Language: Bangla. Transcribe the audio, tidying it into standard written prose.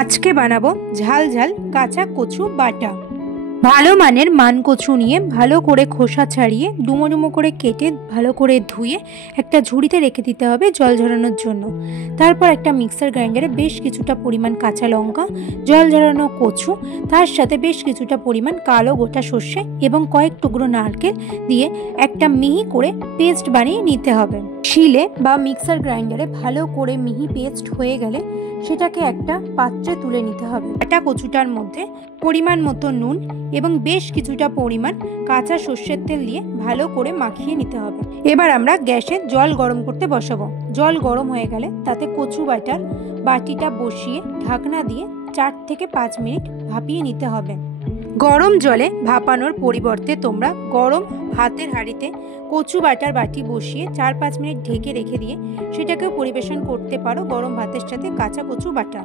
আজকে বানাবো ঝাল ঝাল কাঁচা কচু বাটা। ভালো মানের মান কচু নিয়ে ভালো করে খোসা ছাড়িয়ে ডুমো ডুমো করে কেটে ভালো করে ধুয়ে একটা ঝুড়িতে রেখে দিতে হবে জল ঝরানোর জন্য। তারপর একটা মিক্সার গ্রাইন্ডারে বেশ কিছুটা পরিমাণ কাঁচা লঙ্কা, জল ঝরানো কচু, তার সাথে বেশ কিছুটা পরিমাণ কালো গোটা সর্ষে এবং কয়েক টুকরো নারকেল দিয়ে একটা মিহি করে পেস্ট বানিয়ে নিতে হবে। শিলে বা মিক্সার গ্রাইন্ডারে ভালো করে মিহি পেস্ট হয়ে গেলে সেটাকে একটা পাত্রে তুলে নিতে হবে। বাটা কচুটার মধ্যে পরিমাণ মতো নুন এবং বেশ কিছুটা পরিমাণ কাঁচা সর্ষের তেল দিয়ে ভালো করে মাখিয়ে নিতে হবে। এবার আমরা গ্যাসে জল গরম করতে বসাবো। জল গরম হয়ে গেলে তাতে কচু বাটার বাটিটা বসিয়ে ঢাকনা দিয়ে 4 থেকে 5 মিনিট ভাপিয়ে নিতে হবে। গরম জলে ভাপানোর পরিবর্তে তোমরা গরম ভাতের হাঁড়িতে কচু বাটার বাটি বসিয়ে 4-5 মিনিট ঢেকে রেখে দিয়ে সেটাকেও পরিবেশন করতে পারো গরম ভাতের সাথে কাঁচা কচু বাটা।